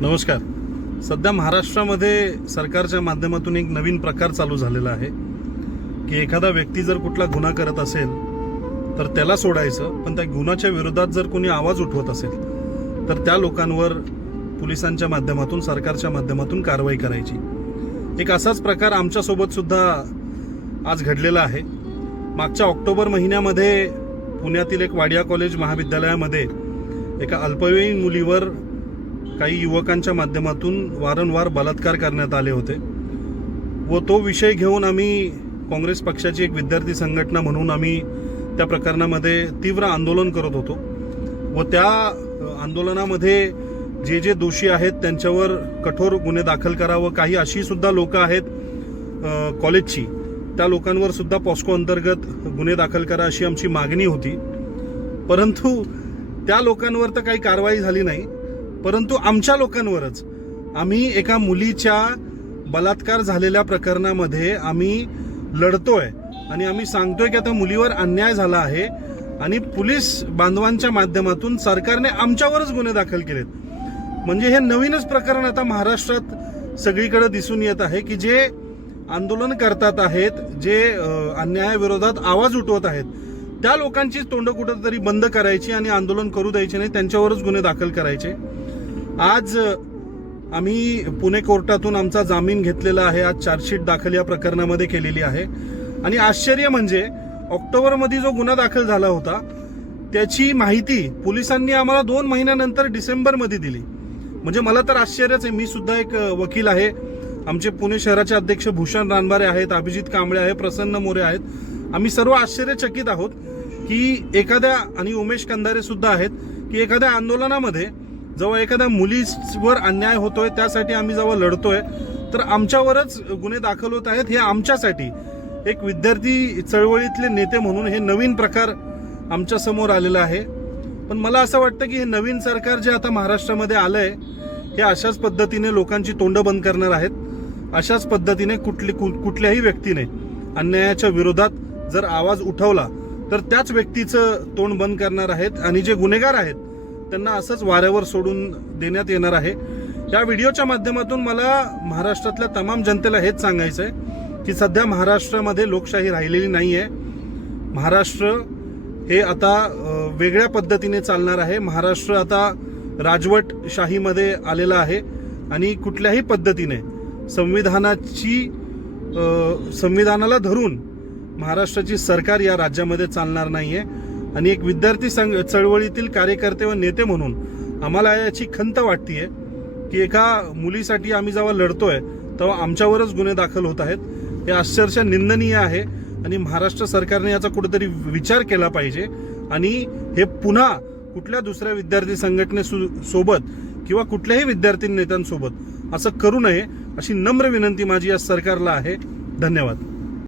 नमस्कार. सध्या महाराष्ट्रामध्ये सरकारच्या माध्यमातून एक नवीन प्रकार चालू झालेला आहे की एखादा व्यक्ती जर कुठला गुन्हा करत असेल तर त्याला सोडायचं पण त्या गुन्ह्याच्या विरोधात जर कोणी आवाज उठवत असेल तर त्या लोकांवर पोलिसांच्या माध्यमातून सरकारच्या माध्यमातून कारवाई करायची. एक असाच प्रकार आमच्यासोबत सुद्धा आज घडलेला आहे. मागच्या ऑक्टोबर महिन्यामध्ये पुण्यातील एक वाडिया कॉलेज महाविद्यालयामध्ये एका अल्पवयीन मुलीवर काही युवकांच्या माध्यमातून वारंवार बलात्कार करण्यात आले होते. व तो विषय घेऊन आम्ही काँग्रेस पक्षाची एक विद्यार्थी संघटना म्हणून आम्ही त्या प्रकरणामध्ये तीव्र आंदोलन करत होतो. व त्या आंदोलनामध्ये जे जे दोषी आहेत त्यांच्यावर कठोर गुन्हे दाखल करावं काही अशी सुद्धा लोक आहेत कॉलेजची त्या लोकांवर सुद्धा पॉस्को अंतर्गत गुन्हे दाखल करा अशी आमची मागणी होती. परंतु त्या लोकांवर तर काही कारवाई झाली नाही. परंतु आमच्या लोकांवरच. आम्ही एका मुलीच्या बलात्कार झालेल्या प्रकरणामध्ये आम्ही लढतोय आणि आम्ही सांगतोय की आता मुलीवर अन्याय झाला आहे आणि पोलीस बांधवांच्या माध्यमातून सरकारने आमच्यावरच गुन्हे दाखल केलेत. म्हणजे हे नवीनच प्रकरण आता महाराष्ट्रात सगळीकडे दिसून येत आहे की जे आंदोलन करतात आहेत जे अन्यायाविरोधात आवाज उठवत आहेत त्या लोकांची तोंड कुठंतरी बंद करायची आणि आंदोलन करू द्यायचे नाही त्यांच्यावरच गुन्हे दाखल करायचे. आज आम्ही पुणे कोर्टातून आमचा जामीन घेतलेला आहे. आज चार्जशीट दाखल या प्रकरणामध्ये केलेली आहे. आणि आश्चर्य म्हणजे ऑक्टोबरमध्ये जो गुन्हा दाखल झाला होता त्याची माहिती पोलिसांनी आम्हाला दोन महिन्यानंतर डिसेंबरमध्ये दिली. म्हणजे मला तर आश्चर्यच आहे. मी सुद्धा एक वकील आहे. आमचे पुणे शहराचे अध्यक्ष भूषण रानबारे आहेत अभिजित कांबळे आहे प्रसन्न मोरे आहेत. आम्ही सर्व आश्चर्यचकित आहोत की एखाद्या आणि उमेश कंदारे सुद्धा आहेत की एखाद्या आंदोलनामध्ये जेव्हा एखाद्या मुलीवर अन्याय होतोय त्यासाठी आम्ही जेव्हा लढतोय तर आमच्यावरच गुन्हे दाखल होत आहेत हे आमच्यासाठी. एक विद्यार्थी चळवळीतले नेते म्हणून हे नवीन प्रकार आमच्यासमोर आलेला आहे. पण मला असं वाटतं की हे नवीन सरकार जे आता महाराष्ट्रामध्ये आलं आहे हे अशाच पद्धतीने लोकांची तोंड बंद करणार आहेत. अशाच पद्धतीने कुठली कु- कुठल्याही व्यक्तीने अन्यायाच्या विरोधात जर आवाज उठवला तर त्याच व्यक्तीचं तोंड बंद करणार आहेत. आणि जे गुन्हेगार आहेत त्यांना असंच वाऱ्यावर सोडून देण्यात येणार आहे. या व्हिडिओच्या माध्यमातून मला महाराष्ट्रातल्या तमाम जनतेला हेच सांगायचं आहे की सध्या महाराष्ट्रामध्ये लोकशाही राहिलेली नाही आहे महाराष्ट्र हे आता वेगळ्या पद्धतीने चालणार आहे. महाराष्ट्र आता राजवटशाहीमध्ये आलेला आहे आणि कुठल्याही पद्धतीने संविधानाची संविधानाला धरून महाराष्ट्राची सरकार या राज्यामध्ये चालणार नाही आहे आणि एक विद्यार्थी संघ चळवळीतील कार्यकर्ते व नेते म्हणून आम्हाला याची खंत वाटतीये की एका मुलीसाठी आम्ही जेव्हा लढतोय तेव्हा आमच्यावरच गुन्हे दाखल होत आहेत. हे अक्षरशः निंदनीय आहे आणि महाराष्ट्र सरकारने याचा कुठेतरी विचार केला पाहिजे आणि हे पुन्हा कुठल्या दुसऱ्या विद्यार्थी संघटने सोबत किंवा कुठल्याही विद्यार्थी नेत्यांसोबत असं करू नये अशी नम्र विनंती माझी या सरकारला आहे. धन्यवाद.